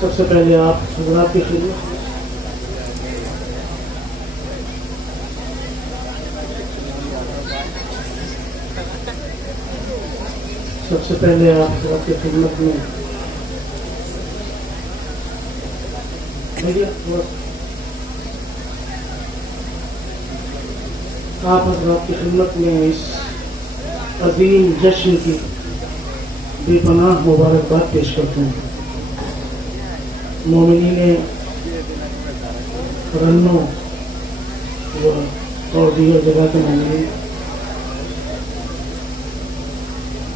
सबसे पहले आप हज़रात की खिदमत में आप हज़रात की खिदमत में इस अजीम जश्न की बेपनाह मुबारकबाद पेश करते हैं। मोमिनीने रन्नों और दीगर जगह के मोमिनीन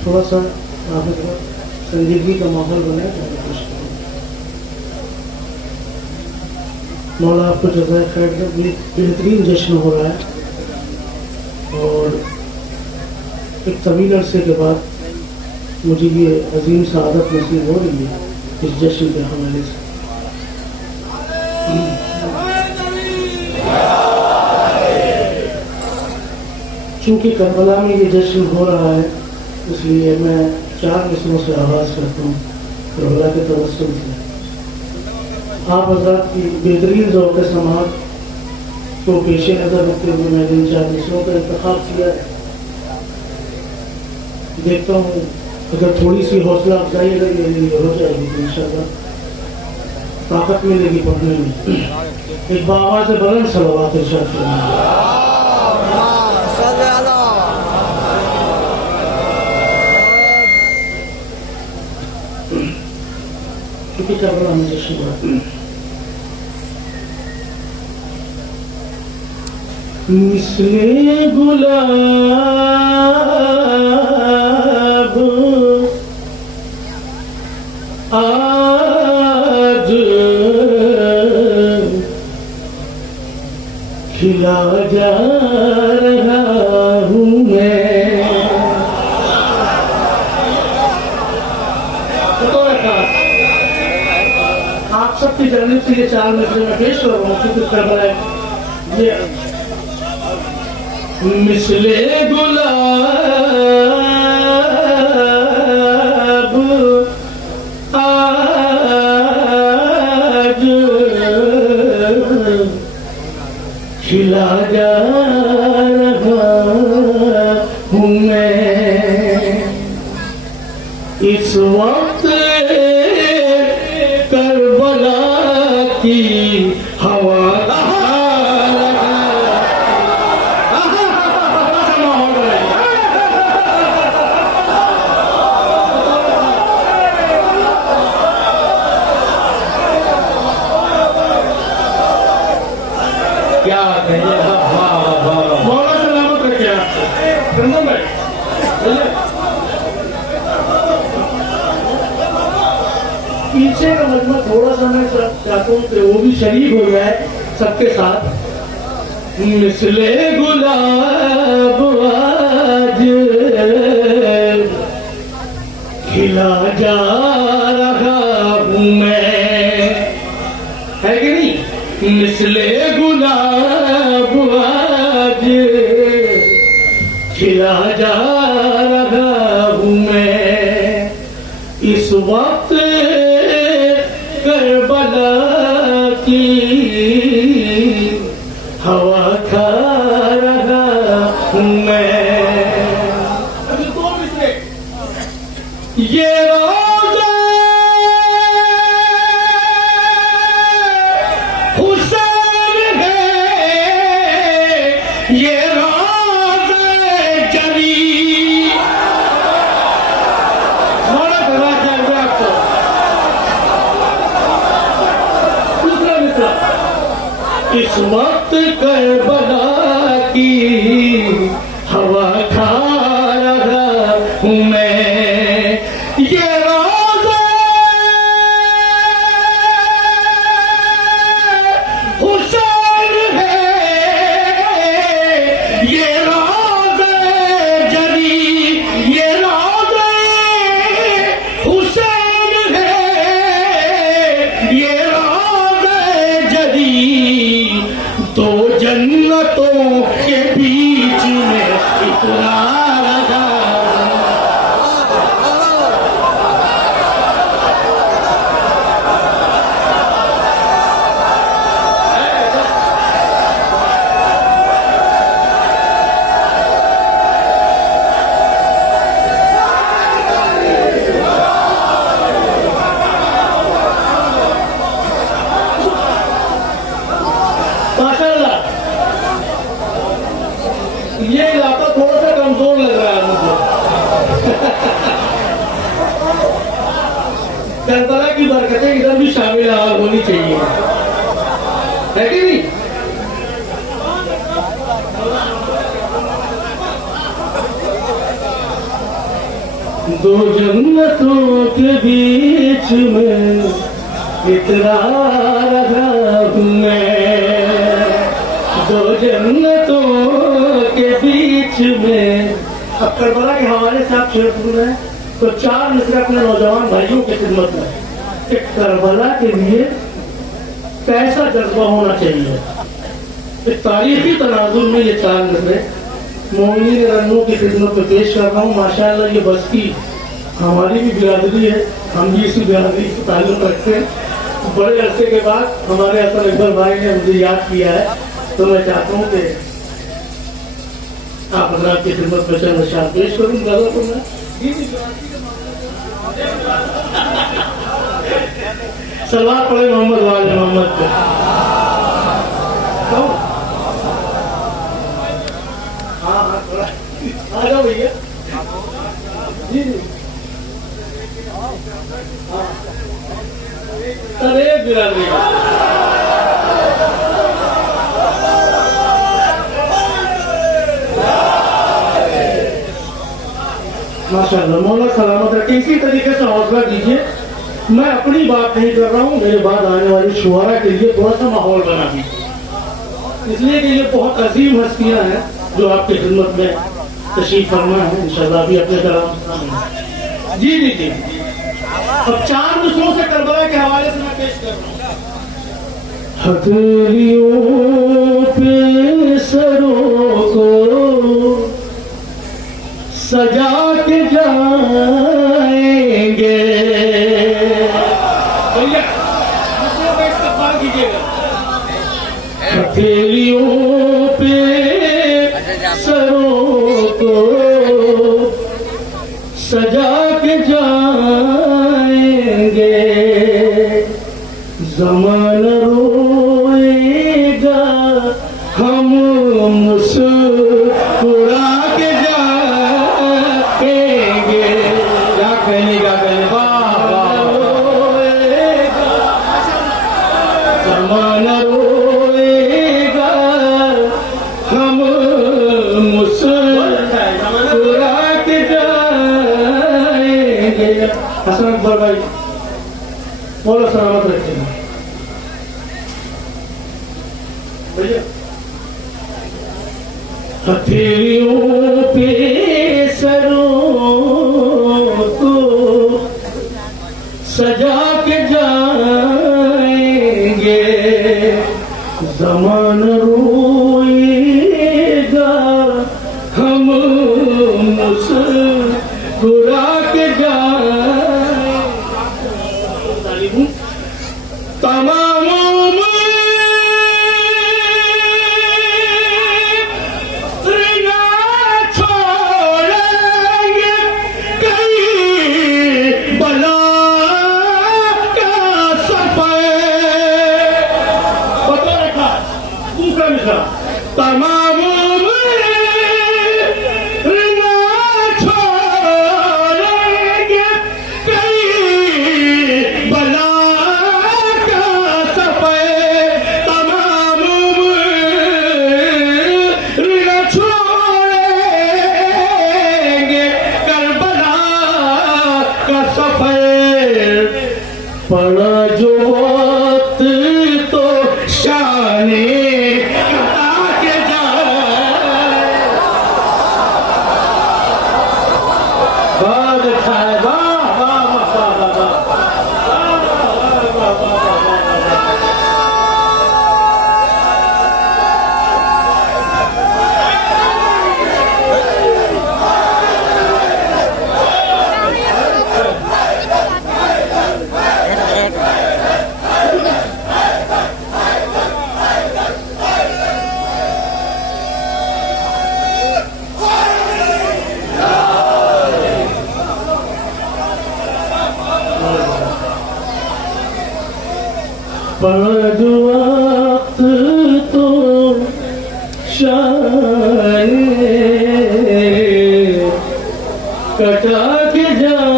थोड़ा सा आप संजीदगी का माहौल बनाए जाने की कोशिश करें। मौला आपको जज़ाए खैर दे। बेहतरीन जश्न हो रहा है और एक तवील अरसे के बाद मुझे ये अजीम सआदत नसीब हो रही है इस जश्न के हवाले से। चूँकि करबला में ये जश्न हो रहा है इसलिए मैं 4 मिसरों से आगाज़ करता हूँ करबला के तवस्सुल से। आप हज़रात की बेहतरीन ज़ौक़ समाअत को पेश नज़र रखते हुए मैंने इन 4 मिसरों का इंतखाब किया है। देखता हूँ अगर थोड़ी सी हौसला अफजाई अगर मेरे लिए हो जाएगी तो इंशाअल्लाह ताकत मिलेगी पढ़ने में। एक बाबा से बुलंद सलावत इरशाद फरमाइए। क्योंकि करबला में जश्न हुआ मिसले गुलाब आज खिला जा रहा हूँ मैं। आप सबकी जानिब से ये 4 मिसरे में पेश कर रहा हूँ क्योंकि करबला ये मिसले गुलाब आज खिला जा रहा हूँ मैं। इस वक्त करबला की हवा क्या मौला सलामत रखे आपको भाई। पीछे का मजमा थोड़ा सा मैं चाहता हूँ कि वो भी शरीक हो जाए सबके साथ। मिसले गुलाब आज खिला जा रहा हूँ मैं, है कि नहीं? मिसले गुलाब आज खिला जा रहा हूँ मैं। इस वक्त करबला की हवा खा रहा हूँ मैं। अभी 2 मिसरे ये रोज़ा हुसैन है, ये रोज़ा जरी। मौला भला चाहिए आपको। दूसरा मिसरा इस वक्त करबला की हवा खा रहा हूँ मैं। ये रोज़ा हुसैन है, ये रोज़ा जरी, ये रोज़ा हुसैन है, ये रोज़ा जरी। तो जन्नतों के बीच में इतना लगा। ये इलाका थोड़ा सा कमजोर लग रहा है मुझे। करबला की बरकतें इधर भी शामिल होनी चाहिए, है कि नहीं? दो जन्नतों के बीच में इतना रहा मैं, दो जन्नतों के बीच में। अब करबला के हवाले से आप शेर सुन रहे हैं तो चार मिसरे अपने नौजवान भाइयों की खिदमत में कि करबला के लिए कैसा जज्बा होना चाहिए। इस तारीखी तनाजुर में ये चार मिसरे मोमिन रंगों की खिदमत में पेश कर रहा हूँ। माशाअल्लाह ये बस की हमारी भी बिरादरी है, हम भी इसी बिरादरी से ताल्लुक रखते हैं। बड़े अरसे के बाद हमारे असर अकबर भाई ने मुझे याद किया है, तो मैं चाहता हूँ कि आप हजरात की खिदमत में चंद अशआर पेश करूँ। सलवात पढ़े मोहम्मद वाले मोहम्मद पे। हाँ हाँ थोड़ा आ जाओ भैया जी जी। सब एक बिरादरी माशाअल्लाह, मौला सलामत रखे। इसी तरीके से हौसला दीजिए। मैं अपनी बात नहीं कर रहा हूँ, मेरे बाद आने वाले शुआरा के लिए थोड़ा सा माहौल बना दीजिए, इसलिए कि ये बहुत अजीम हस्तियां हैं जो आपकी खिदमत में तशरीफ फरमा है। इंशाअल्लाह भी अपने तरफ जी जी जी। अब चार मिसरों से करबला के हवाले से मैं पेश कर रहा हूँ। हथेलियों पे सरों को सजा के जाएंगे, भैया मिसरों का इस्तेमाल कीजिएगा। हथेलियों पे सरों को सजा के जाएंगे, ज़माना रोएगा हम मुस्कुरा के जाएंगे। क्या कहने रोएगा ज़माना रोएगा हम मुस्कुरा के जाएंगे। हसन अकबर भाई मौला सलामत रखे भैया। हथेलियों पे सरों को सजा के जाएंगे, ज़माना रोएगा हम मुस्कुरा के जाएंगे। तमाम तमाम छोड़ेंगे कई बला का सफर, तमाम छोड़ेंगे करबला का सफर। पड़ा जो वक्त तो शाने के जा शान कटा के जाएंगे,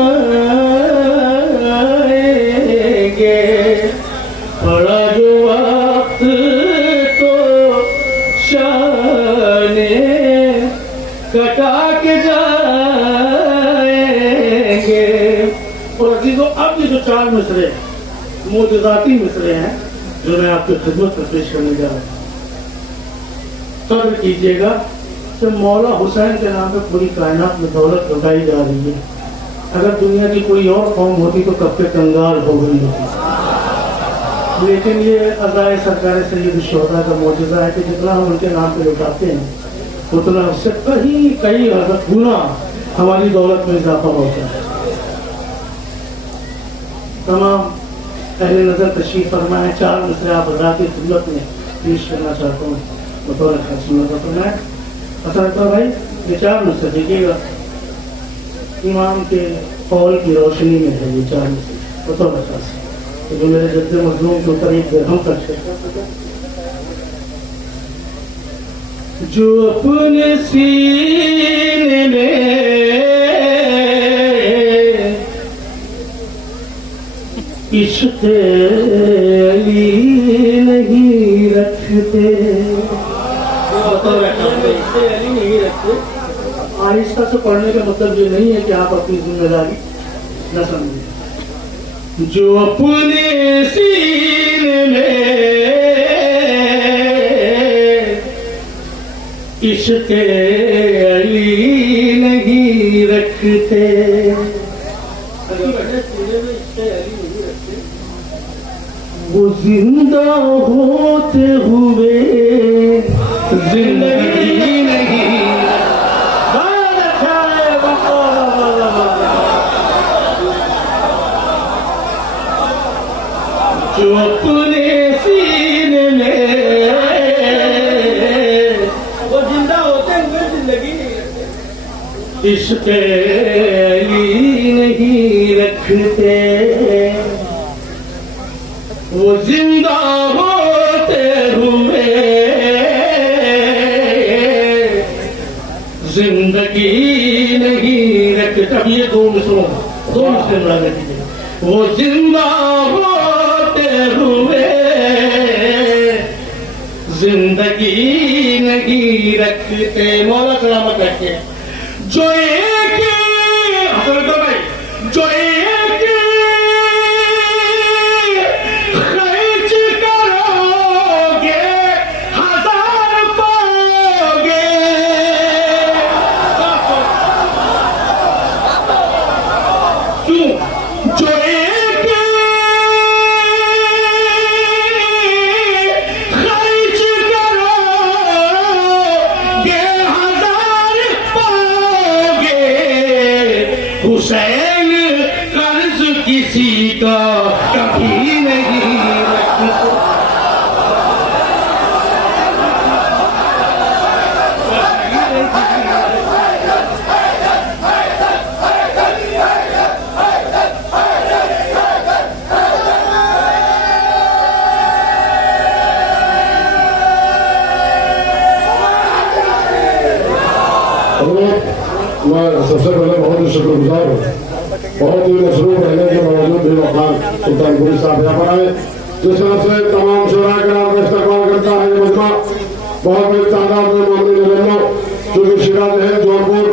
पड़ा जो वक्त तो शान कटा के जाएंगे। और अजीजों, अब ये जो 4 मिसरे मोजज़ाती मिसरे हैं जो मैं आपकी खिदमत में पेश करने जा रहा हूँ, सब्र कीजिएगा कि मौला हुसैन के नाम पे पूरी कायनात में दौलत लुटाई जा रही है। अगर दुनिया की कोई और कौम होती तो कब के कंगाल हो गई होती, लेकिन ये अज़ाए सरकार सैयद शुहदा का मौजज़ा है कि जितना हम उनके नाम पे लुटाते हैं उतना उससे कई गुना हमारी दौलत में इजाफा होता है। तमाम अहले नजर तशरीफ फरमाए, 4 मिसरे आप हज़रात की खिदमत में पेश करना चाहता हूँ। बतौर खासियत फरमाए असरता भाई, ये 4 मिसरे देखिएगा, इमाम के कौल की रोशनी में है ये 4 मिसरे बतौर खासियत। तो जो मेरे जद्दे मजलूम के ऊपर एक दिरहम का जो अपने सीने में इश्क़ अली नहीं रखते, नहीं रखते। आहिस्ता से पढ़ने का मतलब ये नहीं है कि आप अपनी जिम्मेदारी न समझें। जो अपने सीने में इश्क़ अली नहीं रखते, वो जिंदा होते हुए जिंदगी नहीं। जो अपने सीने में वो जिंदा होते हुए जिंदगी नहीं रखते, इश्क़ अली नहीं रखते, वो जिंदा होते हुए जिंदगी नहीं रखते। अब ये 2 मिसरों 2 मिसरे मिला दीजिए। वो जिंदा होते हुए जिंदगी नहीं रखते, मौला सलामत रखे। जो एक भाई, जो एक खर्च करोगे 1000 पाओगे, क्यों? जो एक खर्च करोगे 1000 पाओगे, हुसैन कर्ज किसी का कभी नहीं रखता। मैं सबसे पहले बहुत ही शुक्रगुजार हूँ, बहुत ही मसरूफ रहने के बावजूद भी मकान सुल्तानपुरी साहब यहाँ पर आए। जिस तरह से तमाम शोरा के नाम का इस्तेमाल करता है ये मजमा, बहुत बड़ी तादाद में मामले नजरिया चूंकि शिराज है, जौनपुर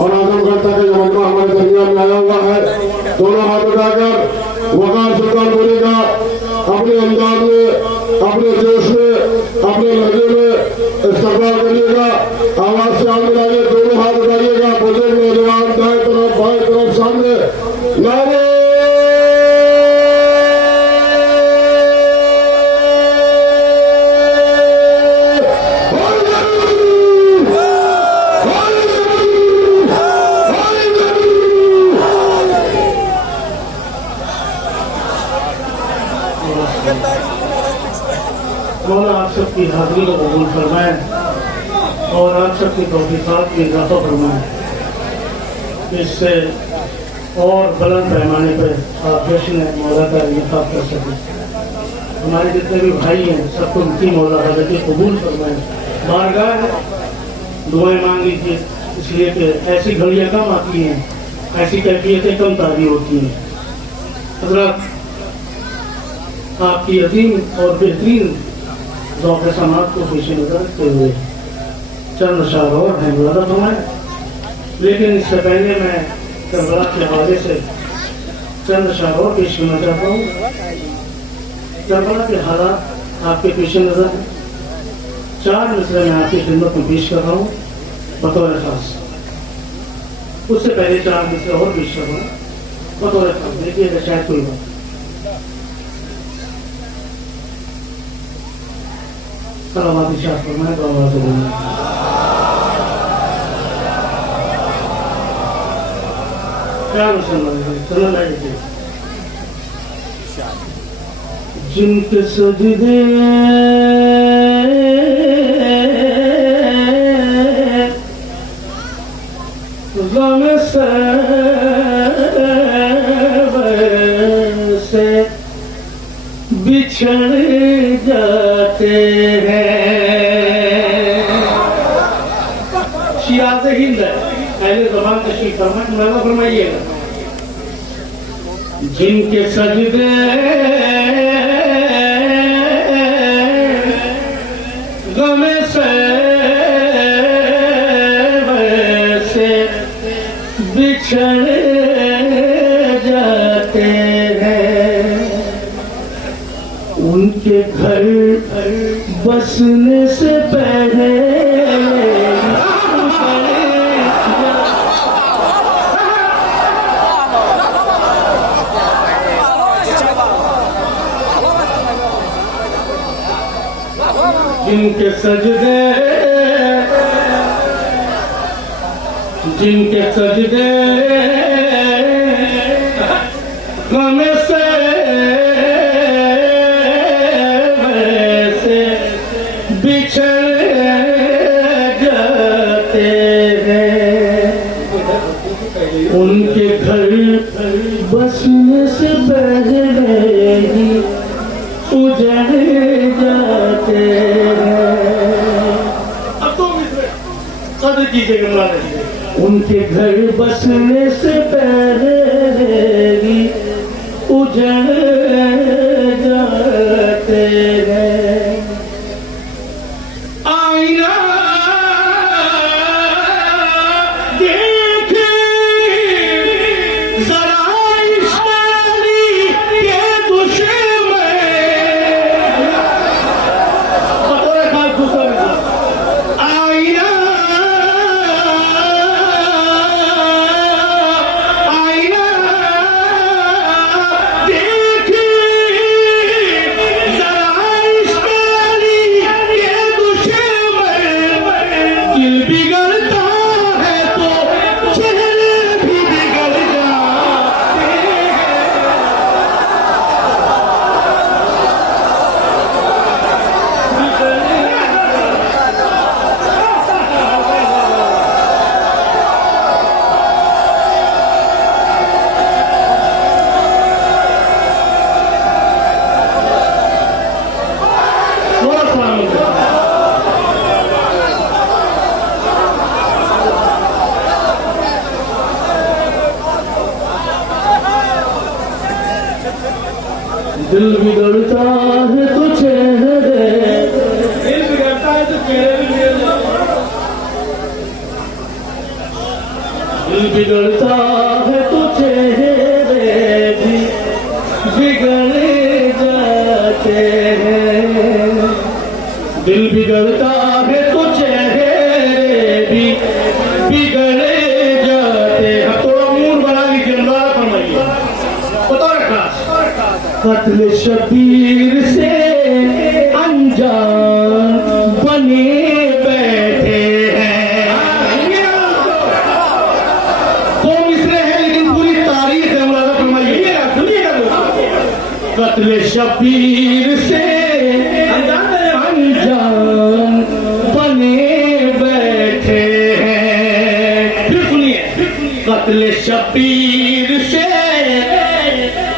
और आजमगढ़ तक ये मजमा हमारे दरमियान में आया हुआ है। दोनों हाथ उठाकर वकार सुल्तानपुरी का अपने अंदाज में, अपने जोश में, अपने लहजे में इस्तेमाल करिएगा। आवाज से आगे मिलाइए, दोनों हाथ उठाइएगा, बुजुर्ग नौजवान दाएं तरफ बाएं तरफ सामने नारे मौला आप सबकी हाजिरी को कबूल फरमाए और आप सबकी तौफीक़ात में इजाफा फरमाए, इससे और बुलंद पैमाने पर आप जश्न मौला का इंतखाब कर सकें। हमारे जितने भी भाई हैं सबको उनकी मौला हज़रत कबूल फरमाए, बारगाह है, दुआएं मांग लीजिए, इसलिए कि ऐसी घड़ियां कम आती हैं, ऐसी कैफियतें कम ताज़ी होती हैं। हज़रात, आपकी अजीम और बेहतरीन ज़ौक़ समात को पेश नज़र रखते हुए चंद अशार और हैं मुलादा फरमाएं। लेकिन इससे पहले मैं करबला के हवाले से चंद अशार और पेश करना चाहता हूँ। करबला के हालात आपके पेश नज़र हैं। 4 मिसरे मैं आपकी खिदमत में पेश कर रहा हूँ बतौर खास। उससे पहले 4 मिसरे और पेश कर रहा हूँ बतौर खास। देखिएगा शायद कोई बात। सलावत इरशाद फरमाएं। जिनके सजदे गम से बिछड़ जाते हैं। शियाज़ हिंद है, पहले ज़बान तशरीफ़ फरमाएं, मुलाज़ा फरमाइएगा। जिनके सजदे गम से बिछड़ जाते हैं, उनके घर बसने से पहले जिनके सजदे गम से बिछड़ जाते हैं, उनके घर बसने से पहले ही उजड़ जाते हैं। अब तो कदर कीजिएगा, उनके घर बसने से पहले ही उजड़ जाते हैं। आईना देखे जरा इश्क़-ए-अली के दुश्मन, आईना देखे जरा इश्क़-ए-अली के दुश्मन, दिल बिगड़ता है तो चेहरे भी बिगड़ जाते हैं। दिल बिगड़ता है तो चेहरे, दिल बिगड़ता है तो चेहरे भी बिगड़ जाते, दिल बिगड़ता है तो चेहरे भी बिगड़ जाते हैं, दिल बिगड़ता है तो चेहरे भी बिगड़ जाते हैं। थोड़ा मूड बना लीजिए, अंदाजा फरमाइए। बता रखा कत्ल शबीर से अनजान बने बैठे हैं। 2 मिसरे हैं लेकिन पूरी तारीख है, मुलाज़ा फरमाइए। कत्ल शबीर से अनजान बने बैठे हैं। फिर सुनिए, कत्ल शबीर से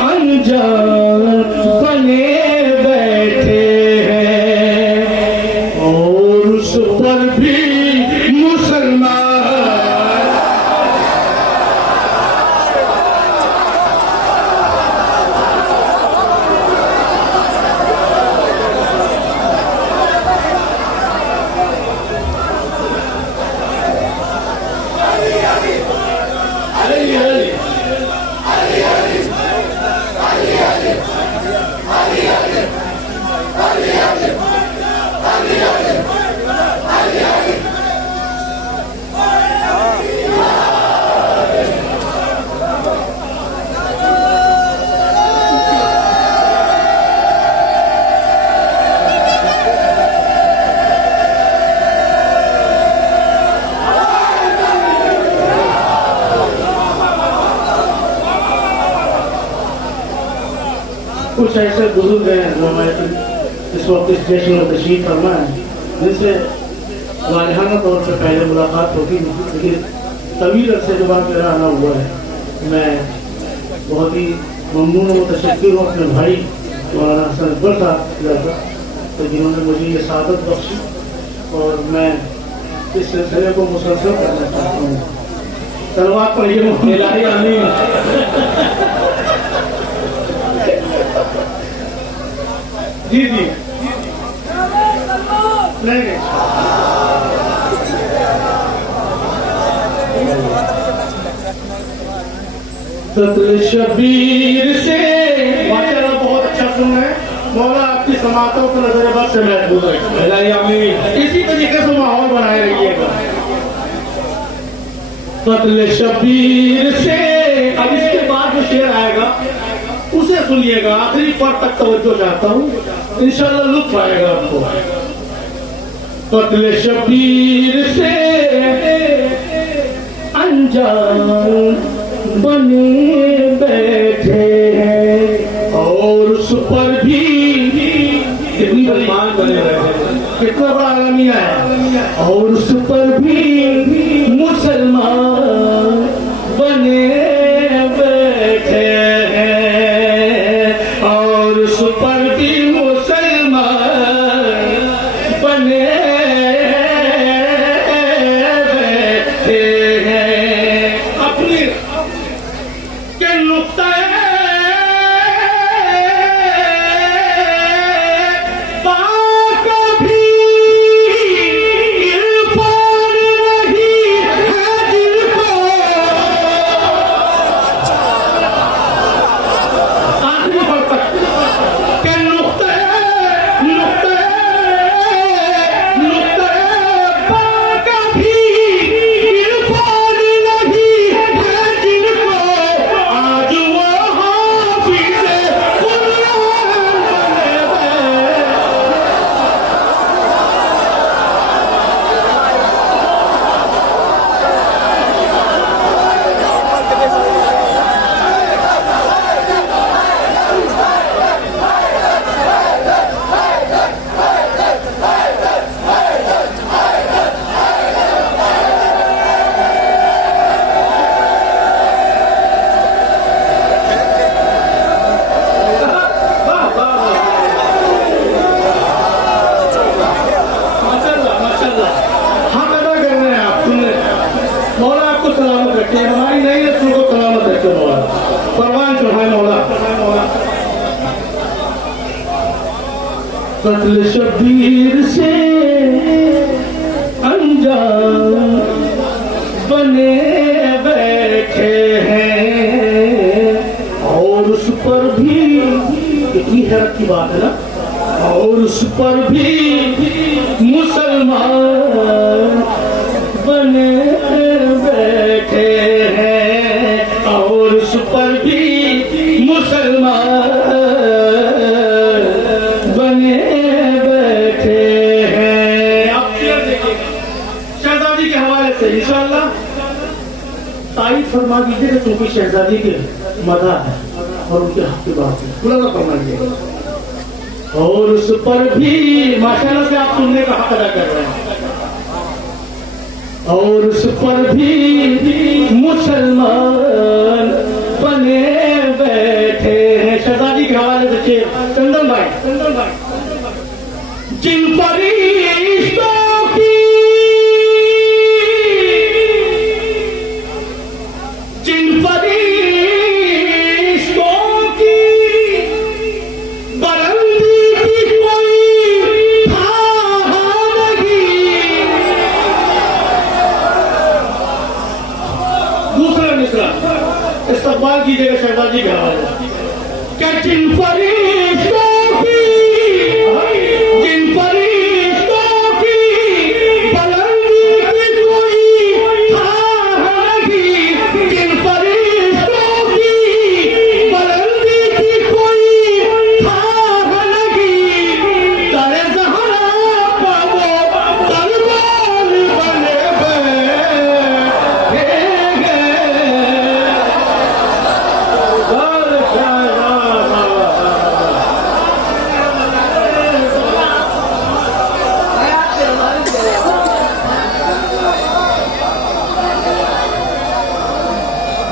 अनजान बने बैठे हैं और उस ऐसे बुजुर्ग हैं जो हमारे इस वक्त इस देश में तशरीफ फरमा है, जिनसे वाजहाना तौर पर पहले मुलाकात होती नहीं, लेकिन तवील अरसे के बाद मेरा आना हुआ है। मैं बहुत ही ममनून और मुतशक्किर हूँ अपने भाई मौलाना हसन अकबर साहब तो जिन्होंने मुझे ये सादत बख्शी, और मैं इस सिलसिले को मुसलसल करना चाहता हूँ। तलवार पर ये इलाही आमीन। जी जी नहीं तत्ल शबीर से माशाल्लाह बहुत अच्छा सुन रहे हैं। मौला आपकी समातों को नजर बद से महफूज रखे, इसी तरीके से माहौल बनाए रखिएगा। तत्ल शबीर से अब इसके बाद जो शेर आएगा उसे सुनिएगा, आखिरी पद तक तवज्जो चाहता हूँ, इंशाल्लाह लुत्फ आएगा आपको। तत्ल शबीर से अनजान बने बैठे हैं और उस पर भी कितनी बदमान बने बैठे, कितना बड़ा आलमिया है, और उस पर भी मुसलमान बने बैठे हैं, और उस पर भी मुसलमान बने बैठे हैं। अपनी के नुक्ता हमारी नई नस्ल को सलामत रखे मौला, परवान चढ़ाए मौला। तत्ल शबीर से अनजान बने बैठे हैं, और उस पर भी कितनी हैरत की बात है ना, और उस पर भी मुसलमान बने बैठे हैं, और उस पर भी मुसलमान बने बैठे हैं। अब शेर देखिएगा शहजादी के हवाले से इंशाअल्लाह तारीफ फरमा दीजिएगा, क्योंकि शहजादी के मदा है और उनके हक की बात है, खुलासा फरमाइएगा। और उस पर भी माशाअल्लाह से आप सुनने का हक अदा कर रहे हैं, और उस पर भी मुसलमान बने बैठे हैं। शहजादी के हवाले से शेर चंदन भाई, जिन फरिश्तों की इस्तेमाल कीजिएगा शहजादी के हवाले। क्या जिन फरिश्तों की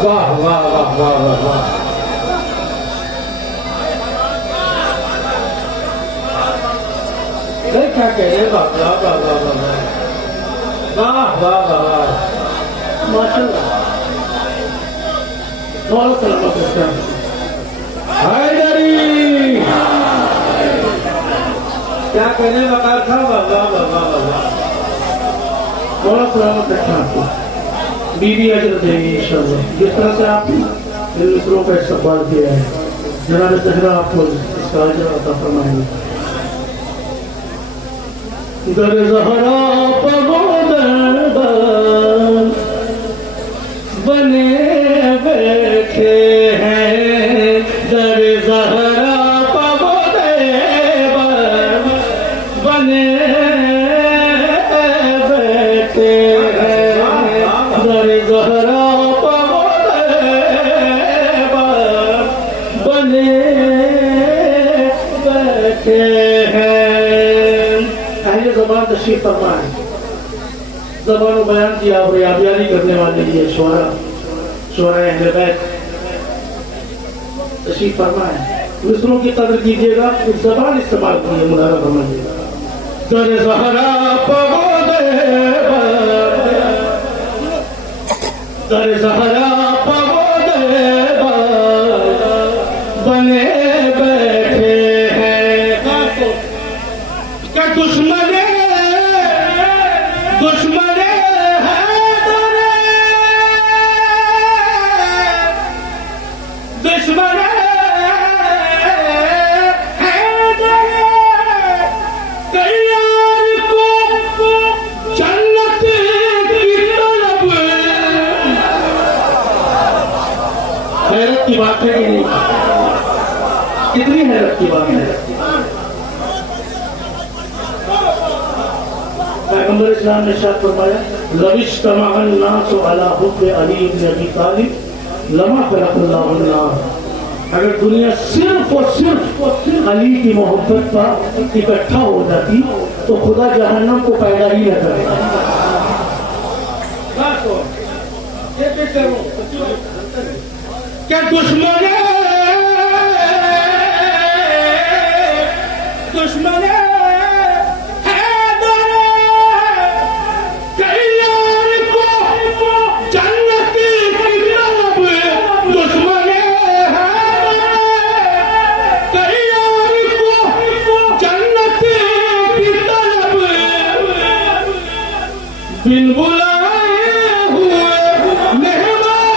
वाह वाह वाह वाह वाह वाह क्या कह रहे वाह वाह वाह वाह वाह वाह वाह वाह माशाल्लाह बहुत सलामत है हैदरी क्या कहने वकार था वाह वाह वाह वाह वाह बहुत सलामत रखा आपको बीबी अजर देंगे इंशाल्लाह जिस तरह से आपने इन मित्रों का इस्तेमाल किया है जनाब जहरा आपको इसका अजर अता फरमाएंगे दर ज़हरा पगोदर बने बैठे हैं दर ज़हरा पगोदर बने बैठे हैं दर ज़हरा पगोदर बने बैठे हैं ज़बान तशरीफ फरमाए ज़बान बयान की आप यादगारी करने वाले ये शुअरा अहले बैत तशरीफ फरमाए मिसरों की कदर कीजिएगा एक ज़बान इस्तेमाल कीजिए मुनारा फरमाइएगा दर ज़हरा पगोदे दर ज़हरा पगोदे बने बैठे हैं क्या दुश्मन हैरत की बात है कि नहीं कितनी हैरत की बात है पैगंबर इस्लाम ने इरशाद फरमाया लविश तमअन नासु अला हुब्बि अली इब्न अबी तालिब लमा खलक़ल्लाहु अन्नार अगर दुनिया सिर्फ और सिर्फ अली की मोहब्बत पर इकट्ठा हो जाती तो खुदा जहन्नम को पैदा ही न करता क्या दुश्मन बिन बुलाए हुए मेहमान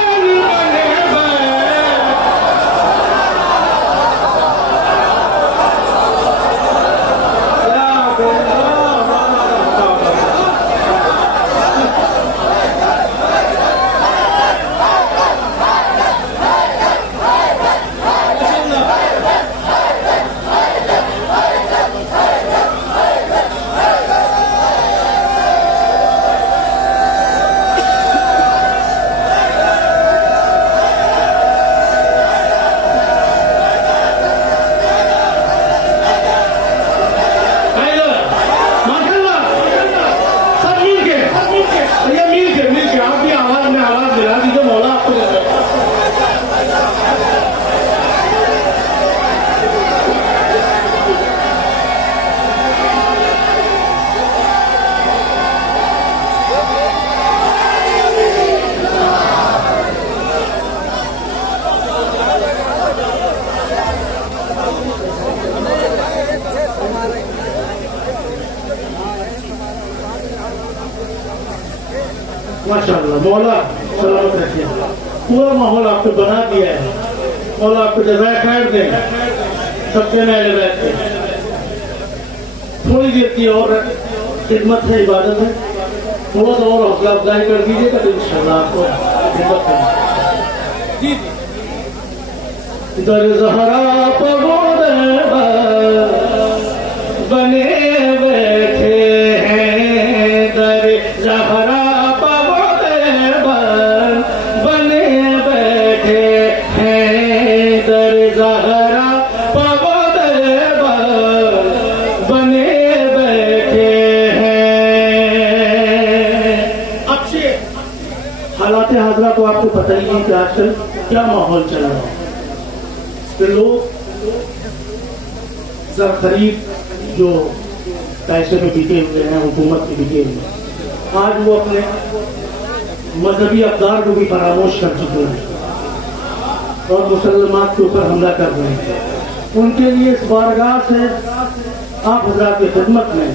माशाअल्लाह मौला सलामत रखिए पूरा माहौल आपको बना दिया है मौला आपको जज़ाए खैर दे सबसे पहले बैठते थोड़ी देर की और खिदमत है इबादत है थोड़ा सा और हौसला अफजाई कर दीजिएगा तो इंशाअल्लाह आपको खिदमत करेंगे दर ज़हरा पगोदे बने बैठे हैं दर ज़हरा हालात हाजरा तो आपको पता चाहिए कि आजकल क्या माहौल चल रहा है कि लोग जर खरीद जो पैसे में बिके हुए हैं, हुकूमत में बिके हुए हैं, आज वो अपने मजहबी अक़दार को भी फरामोश कर चुके हैं और मुसलमान के ऊपर हमला कर रहे हैं। उनके लिए इस बारगाह से आप हज़रात की खिदमत में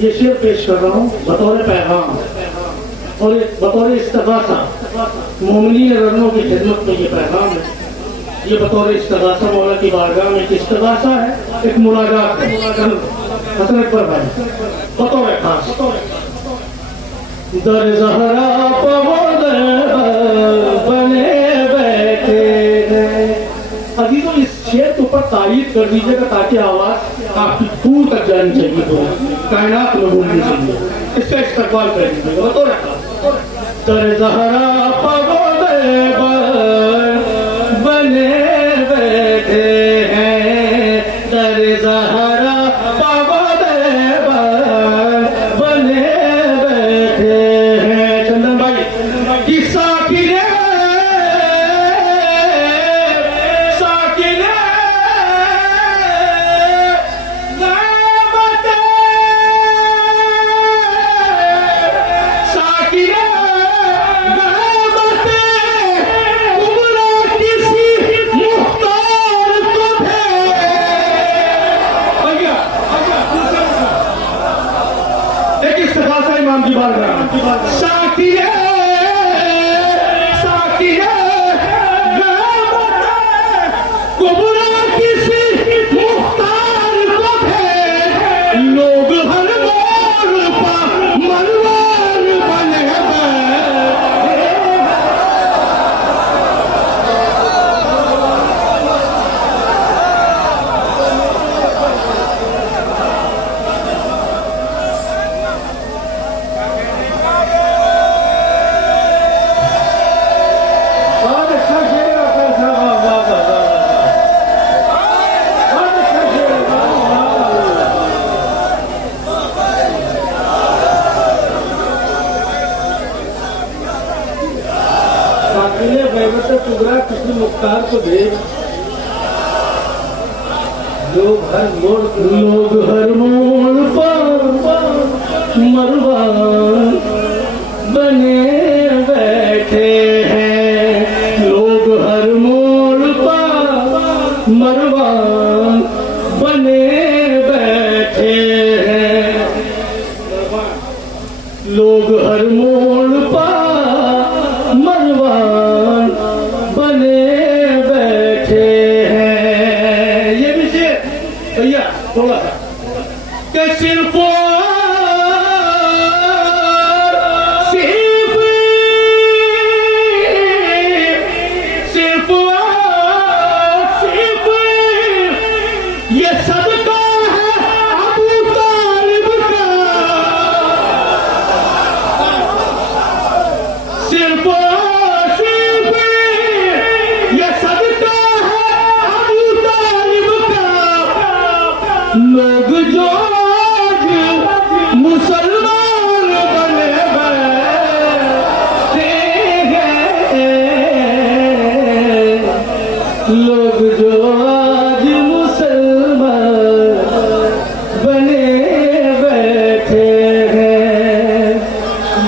ये शेर पेश कर रहा हूँ बतौर पैगाम और बतौर इस्तग़ासा। मोमिनीन रज़नों की खिदमत में ये पैगाम है, ये बतौर इस्तग़ासा मौला की बारगाह में एक इस्तग़ासा है, एक मुनाजात है। हसन अकबर भाई बतौर खास दर ज़हरा पवद बने बैठे हैं। अजीजों, इस शेर के ऊपर तारीफ कर दीजिएगा ताकि आवाज आपकी दूर तक जानी चाहिए, तो कायनात में बोलनी चाहिए। इसका इस्तेमाल कर दीजिएगा बतौर दर ज़हरा पवद बने बैठे हैं, दर ज़हरा पवद बने बैठे हैं। चंदन भाई किस्सा किरे मुख्तार को देख लोग हर मोड़ पर मरवान बने बैठे हैं। लोग हर मोड़ पर मरवान बने बैठे हैं। लोग हर मोड़ पर मरवान बने बैठे हैं। ये भी शेर भैया थोड़ा सा कि सिर्फ ये सदका है अबू तालिब का, सिर्फ ये सदका है अबू तालिब का। लोग जो मुसलमान बने बैठे हैं, लोग जो आज मुसलमान बने बैठे हैं,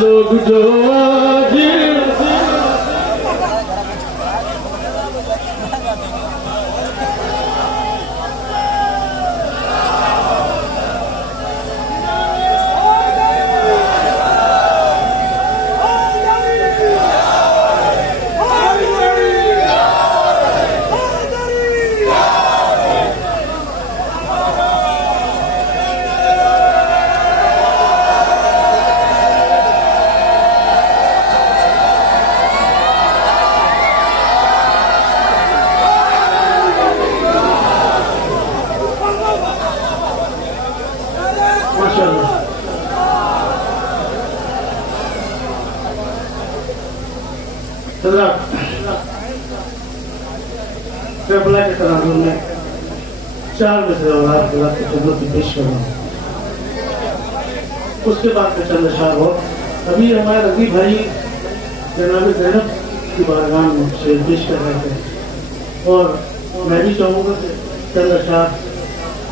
लोग जो आज करबला के तराजुम में 4 मिसरे और आप की खिदमत में पेश कर रहा हूँ। उसके बाद में चंद अशार हो। अभी हमारे रजी भाई जनाब ज़ैनब की बारगाह में से पेश कर रहे थे। और मैं भी चाहूँगा कि चंद अशार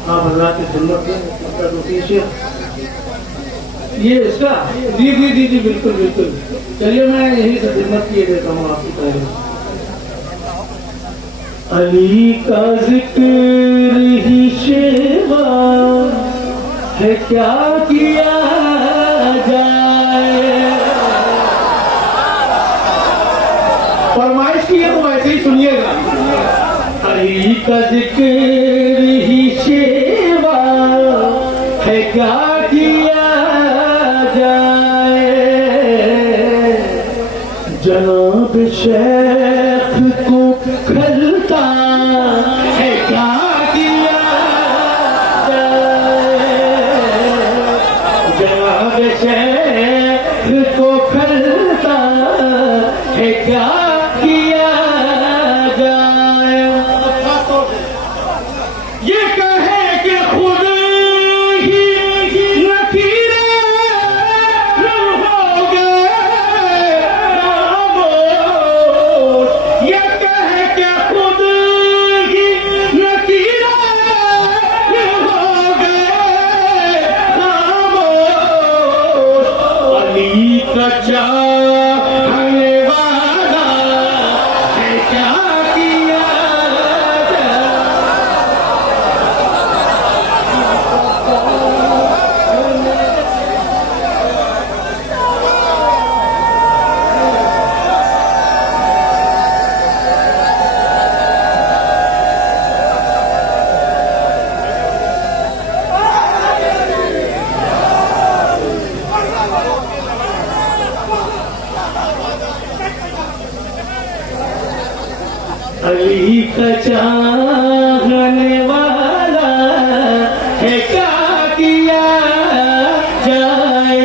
आप हजरात की खिदमत में ये इसका जी जी जी जी बिल्कुल बिल्कुल। चलिए मैं यही से खिदमत किए देता हूँ आपकी तारीफ। अली का जिक्र ही शेवा है क्या किया जाए। फरमाइश की है तो ऐसे ही सुनिएगा। अली का जिक्र ही शेवा है क्या किया जाए। जनाब शेख को खलता है क्या किया जाए। जनाब शेख को खलता है क्या किया जाए। ये कहे कि खुद ही नकीरे हो गए खामोश। ये कहे कि खुद ही नकीरे हो गए खामोश। अली का चाहने वाला है क्या किया जाए। अली का चाहने वाला है क्या किया जाए।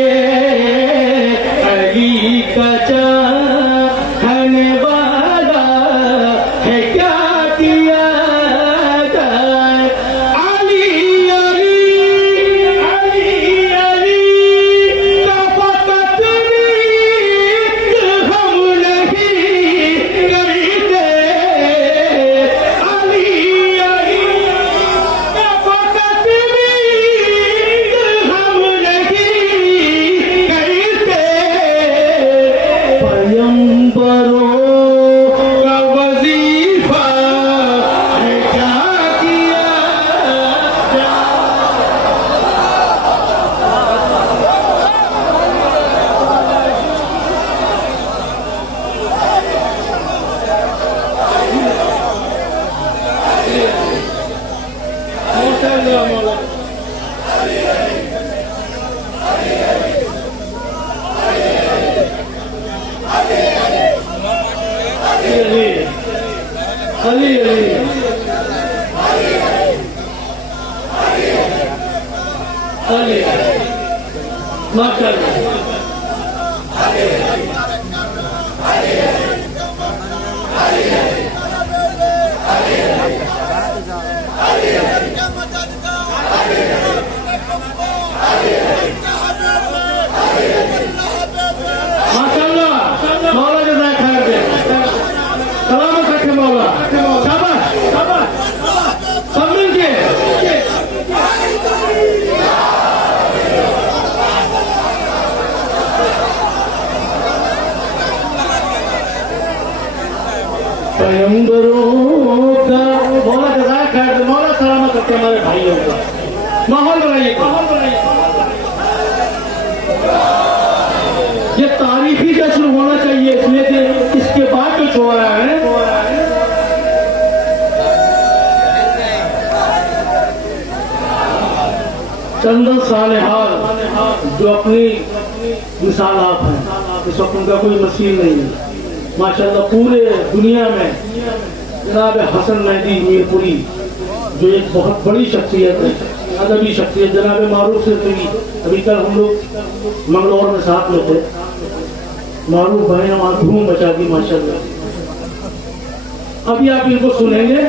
अली का चाहने वाला है क्या किया जाए। अली अली अली अली का फकत हम नहीं करते। अली अली का फकत हम नहीं करते। पैगंबरों का वजीफा है क्या किया जाए। अली अली अली माशाअल्लाह। माशाअल्लाह मौला जज़ाक खैर दे। सलामत रखे मौला। शाबाश शाबाश सब मिलके। पैगंबरों का मौला जज़ाक खैर दे। मौला सलामत रखे हमारे भाइयों का। माहौल बनाइए। ये तारीखी जश्न होना चाहिए इसलिए कि इसके बाद जो छोड़ा है चंद सालेहाल जो अपनी मिसाल आप हैं। इस वक्त उनका कोई मसील नहीं है। माशाअल्लाह पूरे दुनिया में जनाब हसन मेहदी मीरपुरी जो एक बहुत बड़ी शख्सियत है, अदबी शख्सियत, जनाब मारूफ से अभी कल हम लोग मंगलौर में साथ में थे। मारूफ भाई ने वहां धूम मचा दी माशाअल्लाह। अभी आप इनको सुनेंगे।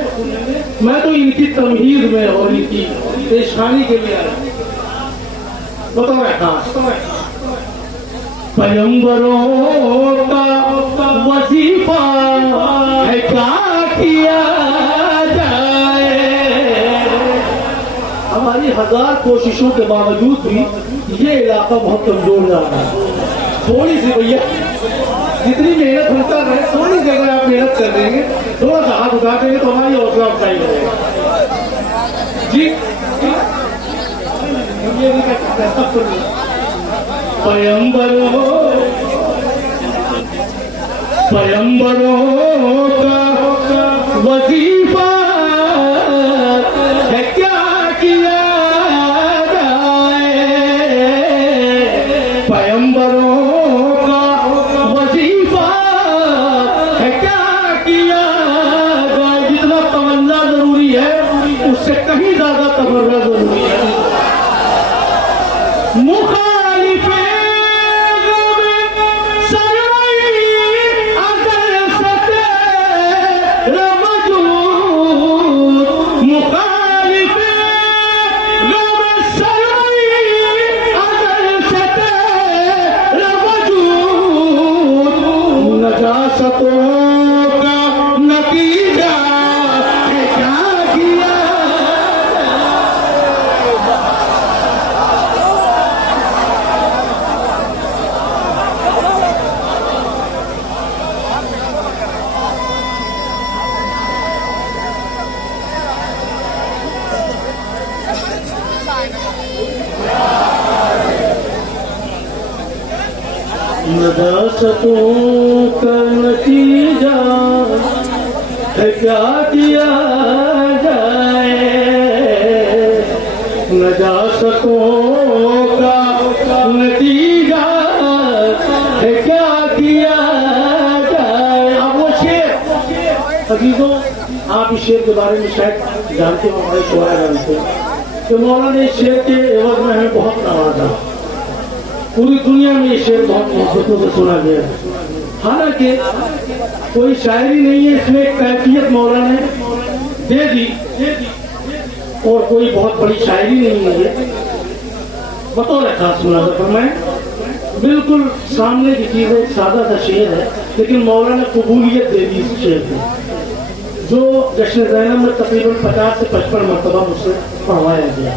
मैं तो इनकी तमहीद में और इनकी पेशखानी के लिए आया। बताओ खास पैगंबरों का वजीफा 1000 कोशिशों के बावजूद भी ये इलाका बहुत कमजोर जा रहा है। थोड़ी सी भैया जितनी मेहनत होता है, थोड़ी सी अगर आप मेहनत कर देंगे, थोड़ा सा हाथ उठा देंगे तो हमारी हौसला अफजाई रहेगा जी। ये भी पैगंबरों का वजीफा है क्या किया जाए, पैगंबरों का वजीफा है क्या किया जाए। जितना तमन्ना जरूरी है उससे कहीं ज्यादा तमन्ना जरूरी है। मुखालिफे नजासतों का नतीजा है क्या किया जाए, नजासतों का नतीजा है क्या किया जाए। अब वो शेर अजीजों, आप इस शेर के बारे में शायद जानते हो, हमारे शुआरा जानते हो कि मौलाना ने इस शेर के एवज में हमें बहुत नवाजा। पूरी दुनिया में ये शेर बहुत मोहब्बतों से सुना गया है। हालांकि कोई शायरी नहीं है, इसमें एक कैफियत मौलाना ने दे दी और कोई बहुत बड़ी शायरी नहीं है। बतौर खास मुनाज़ा फरमाएं, बिल्कुल सामने की चीज है, एक सादा सा शेर है, लेकिन मौलाना ने कबूलियत दे दी इस शेर को, जो जश्न ज़ैनब में तकरीबन 50 से 55 मरतबा मुझसे पढ़वाया गया।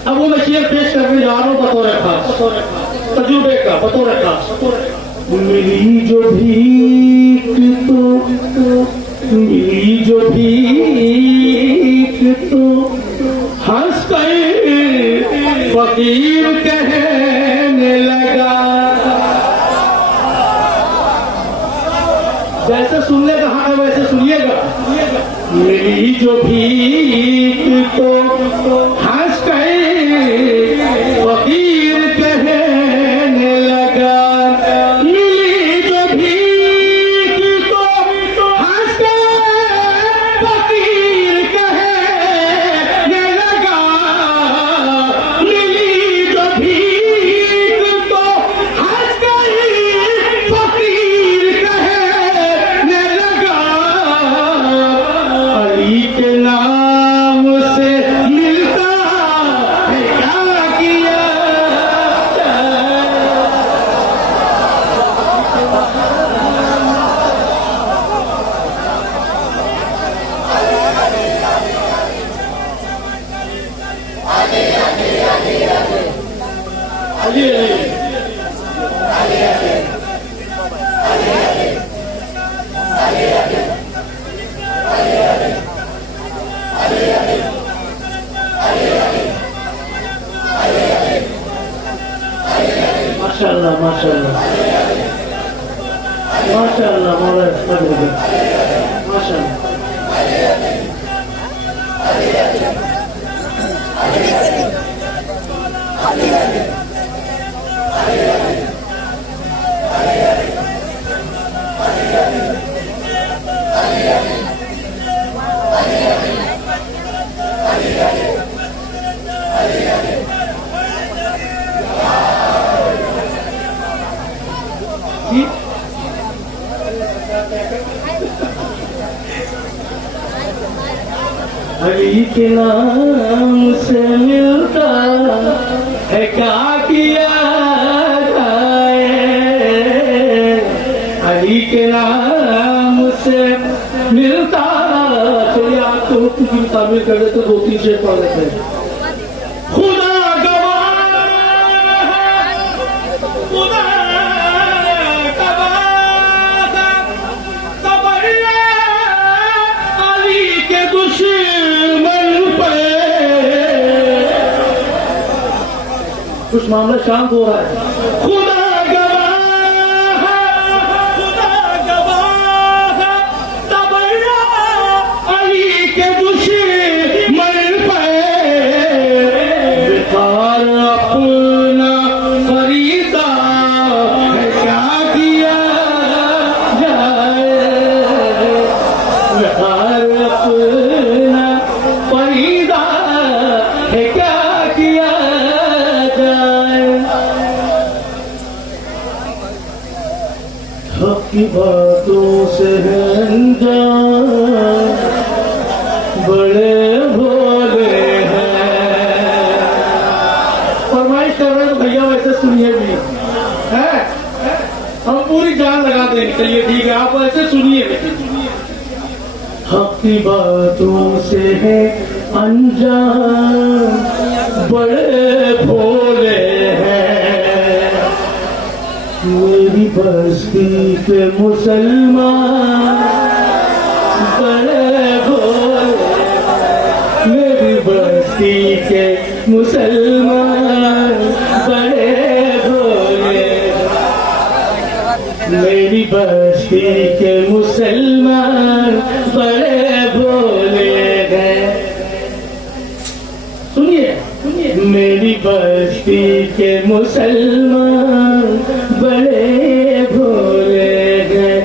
अब वो मैं शेर पेश करने जा रहा हूँ बतौर खास, तजुर्बे का बतौर खास। मिली जो भीख तो मिली जो भीख तो हंस कर फकीर कहने लगा। जैसे सुनने का हाँ है वैसे सुनिएगा। मिली जो भीख तो हंस कर फकीर कहने लगा, मिली जो भीख तो हंस कर फकीर कहने लगा, मिली जो भीख तो हंस कर फकीर कहने लगा। अली के नाम से मिलता है क्या किया माशाअल्लाह माशाअल्लाह माशाअल्लाह मौलाना माशाअल्लाह। अली के नाम से मिलता है क्या किया जाए, अली के नाम से मिलता। चलिए आपको हुक्म की शामिल कर देते, 2-3 शेर पढ़ लेते हैं। खुदा गवाह है, खुदा गवाह, तबर्रा अली के दुश्मन पे। कुछ मामला शांत हो रहा है। खुदा की बातों से है अनजान, बड़े भोले हैं। फरमाइश कर रहे हैं तो भैया वैसे सुनिए भी है, हम पूरी जान लगा देंगे। चलिए ठीक है, आप ऐसे सुनिए। हक की बातों से है अनजान, बड़े भोले हैं। मेरी बस्ती के मुसलमान बड़े भोले, मेरी बस्ती के मुसलमान बड़े भोले, मेरी बस्ती के मुसलमान बड़े भोले हैं। सुनिए, मेरी बस्ती के मुसलमान बड़े भोले हैं।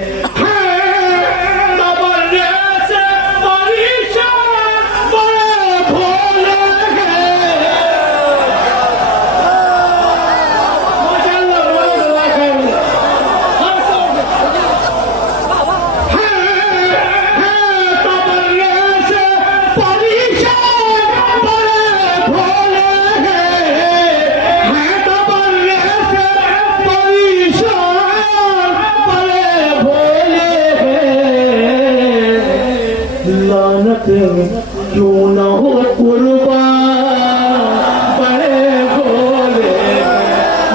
तबर्रे से परेशान बड़े भोले हैं। माशाअल्लाह, तबर्रे से परेशान बड़े भोले हैं। तबर्रे से परेशान बड़े भोले हैं। लानत क्यों न हो कुर्बान बड़े भोले,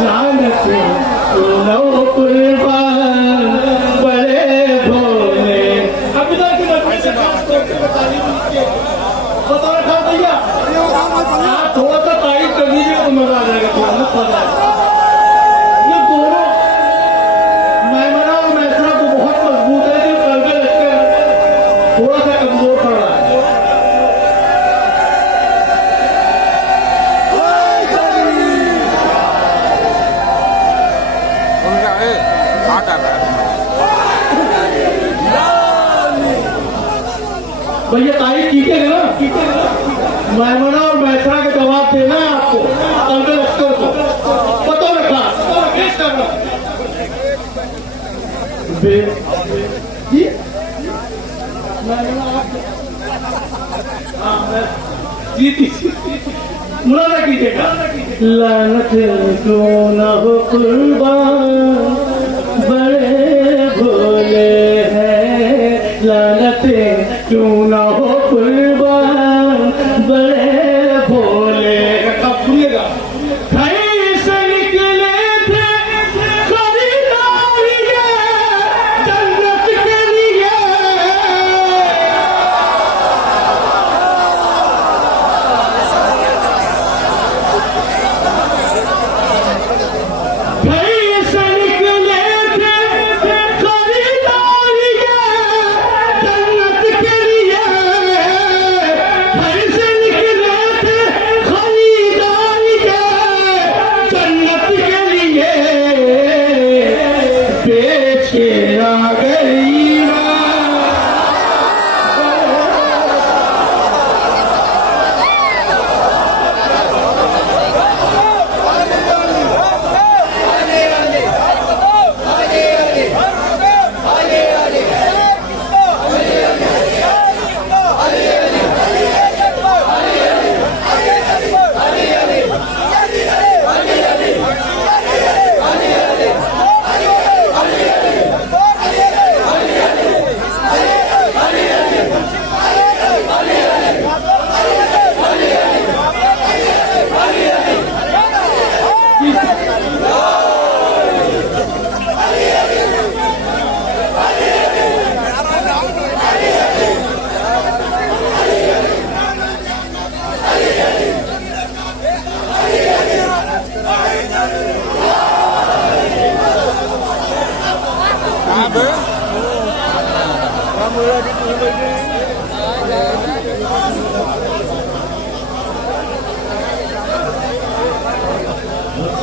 लानत क्यों न हो कुर्बान बड़े भोले। अब इधर की मस्जिद से खास तौर पे बता रखा भैया, आप थोड़ा सा तारीफ कर दीजिएगा तो मजा आ जाएगा। थोड़ा मत पता ये दोनों मैमना और मैसरा तो बहुत मजबूत है, जो कलबे लश्कर थोड़ा सा कमजोर पड़ रहा है। भैया तारीफ कीजिएगा ना, मैमना और मैसरा के जवाब देना है आपको, कलबे लश्कर को पता रखा मुरादा कीजिएगा। लानत क्यों न हो कुर्बान बड़े भोले हैं, लानत क्यों न हो कुर्बान बड़े भोले। अब सुनिएगा, कहीं से निकले थे खरीदार ये जन्नत के लिए, कहीं से निकले थे खरीदार ये जन्नत के लिए।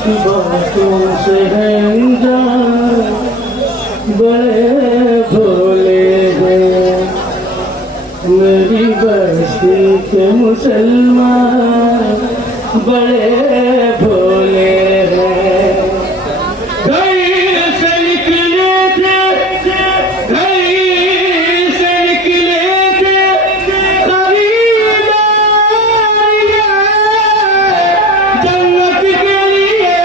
की बातों से है अनजान, बड़े भोले हैं मेरी बस्ती के मुसलमान, बड़े भोले हैं। घर से निकले थे, घर से निकले थे खरीदार ये जन्नत के लिए,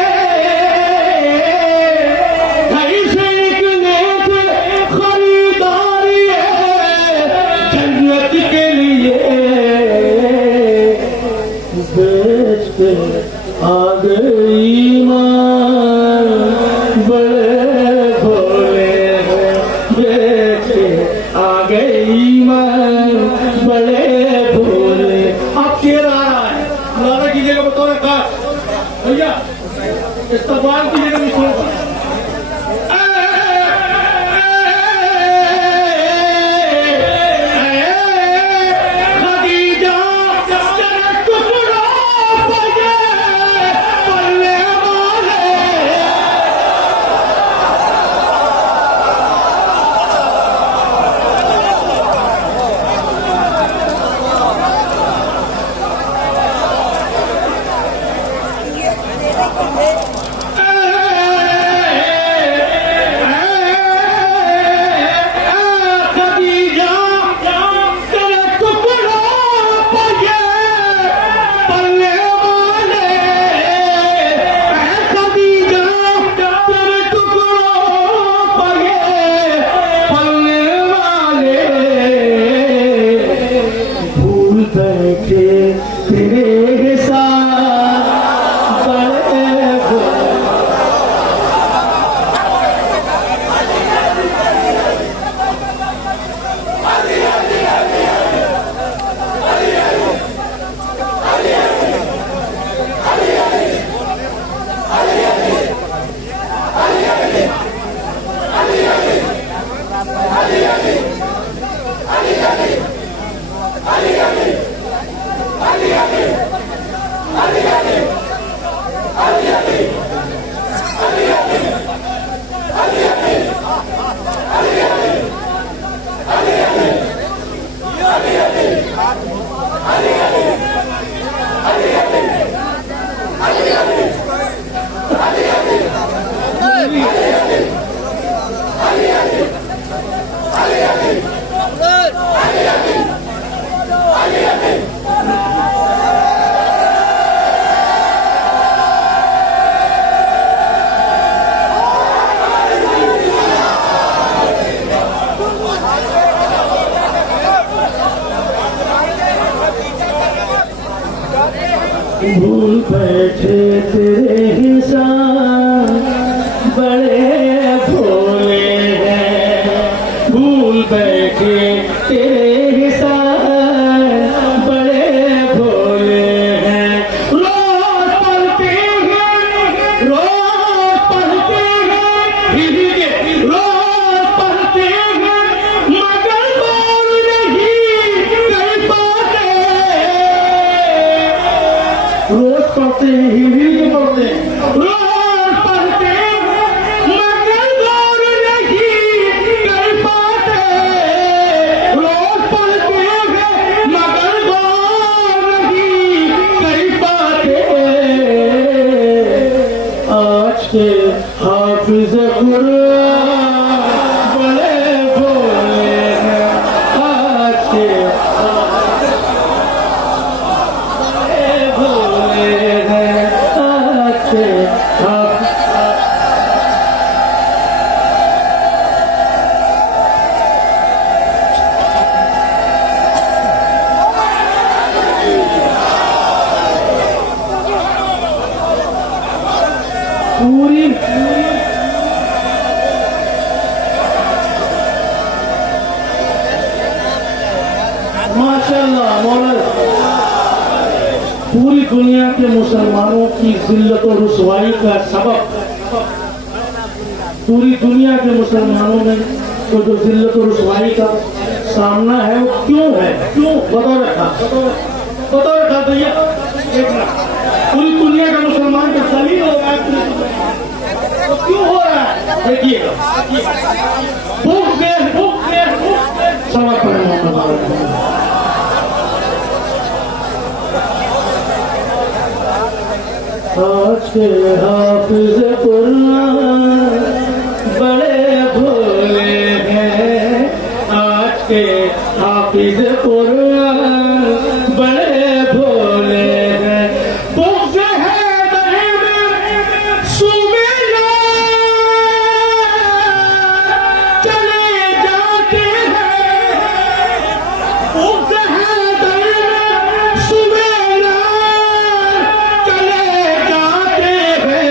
घर से निकले थे खरीदार ये जन्नत के लिए, बेच के आ गई ईमान, बड़े भोले हैं बेच के आ गए ईमान, बड़े भोले। अब शेर आ रहा है, नारा कीजिएगा बतौर खास भैया, इस्तेमाल कीजिएगा मित्रों का। भूल बैठे तेरे हिसाब, बड़े भोले हैं भूल बैठे तेरे हिसाब, बड़े भोले हैं। रोज पढ़ते हैं, रोज पढ़ते हैं, रोज पढ़ते हैं, मगर बोल नहीं कर पाते। रोज पढ़ते हैं, हिंदी पढ़ते हैं, रोज पढ़ते हैं, मगर गौर नहीं कर पाते। रोज पढ़ते हैं, मगर गौर नहीं कर पाते। आज के हाफिज कुरान बड़े भोले हैं, आज के पूरी माशाअल्लाह मौलाना, पूरी दुनिया के मुसलमानों की जिल्लत और रुसवाई का सबब, पूरी दुनिया के मुसलमानों में तो जो जिल्लत और रुसवाई का सामना है वो क्यों है, क्यों बताओ रखा भैया। पूरी दुनिया का मुसलमान का दलील होगा तो क्यों हो रहा है? देखिएगा भूख से समर्पण आज के हाफिज कुरान बड़े भोले हैं, आज के हाफिज कुरान बड़े भोले हैं। भूख से है दही में सुमेला चले जाते हैं, भूख से है दही में सुमेला चले जाते हैं।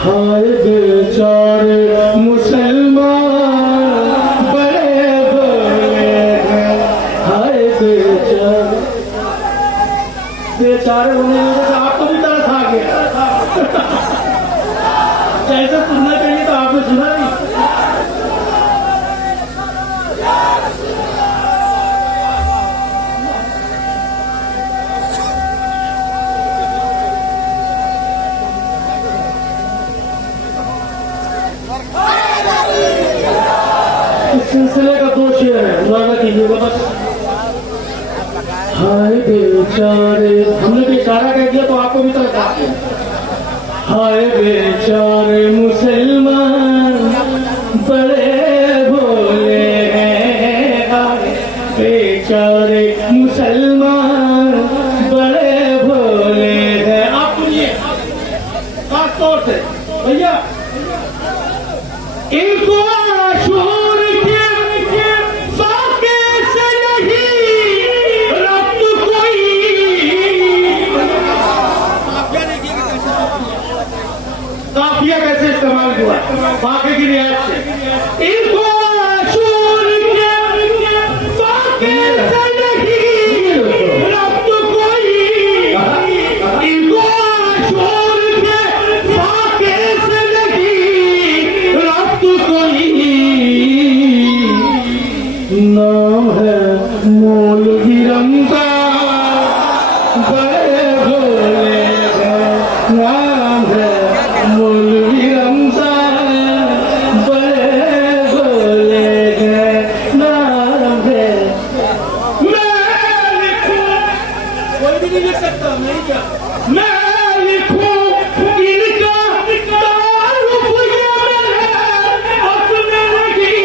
हाय बेचारे मुसलमान बड़े भोले हैं, हाय बेचारे होने से आपको भी तरस आ गया। जैसे सुनना चाहिए तो आपने सुना नहीं। इस सिलसिले का दो शेर है, मुआवजा कीजिएगा बस। हाय बेचारे, हमने भी इशारा कह दिया तो आपको भी तरस आ गया। हाय बेचारे मुसलमान बड़े भोले हैं, हाय बेचारे मुसलमान बड़े भोले हैं। आप सुनिए खास तौर से भैया, इनको आशूर के फाके से नहीं रब्त कोई, काफिया कैसे इस्तेमाल हुआ फाके की रियायत से। इनको आशूर के फाके से नहीं रब्त कोई, इनको आशूर के फाके से नहीं रब्त कोई। नाम है मौलवी रमजान बड़े भोले हैं, नाम है मौलवी रमजान बड़े भोले हैं, नाम है। मैं लिखूं, कोई भी नहीं लिख सकता, मैं क्या मैं लिखूं इनका तारुफ ये मेरे बस में नहीं,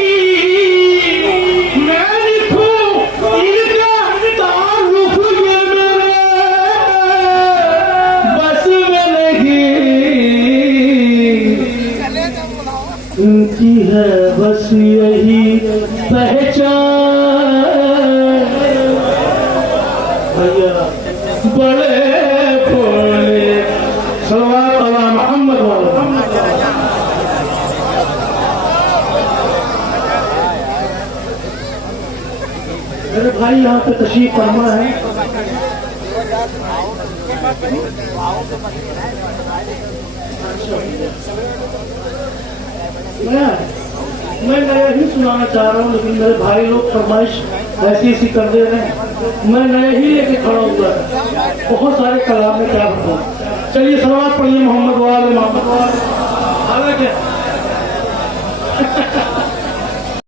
मैं लिखूं इनका तारुफ ये मेरे बस में नहीं। उनकी है बस यही पहचान, भैया बड़े भोले। सल्लल्लाहु अलैहि मोहम्मद वाले। मेरे भाई यहाँ पे तशरीफ फरमा है। मैं नया ही सुनाना चाह रहा हूँ, लेकिन मेरे भाई लोग फरमाइश ऐसी ऐसी कर दे रहे हैं, मैं नया ही लेके खड़ा हुआ है। बहुत सारे कलाम में क्या बताऊँ। चलिए सलावत पढ़िए मोहम्मद वाले मोहम्मद वाले। हालांकि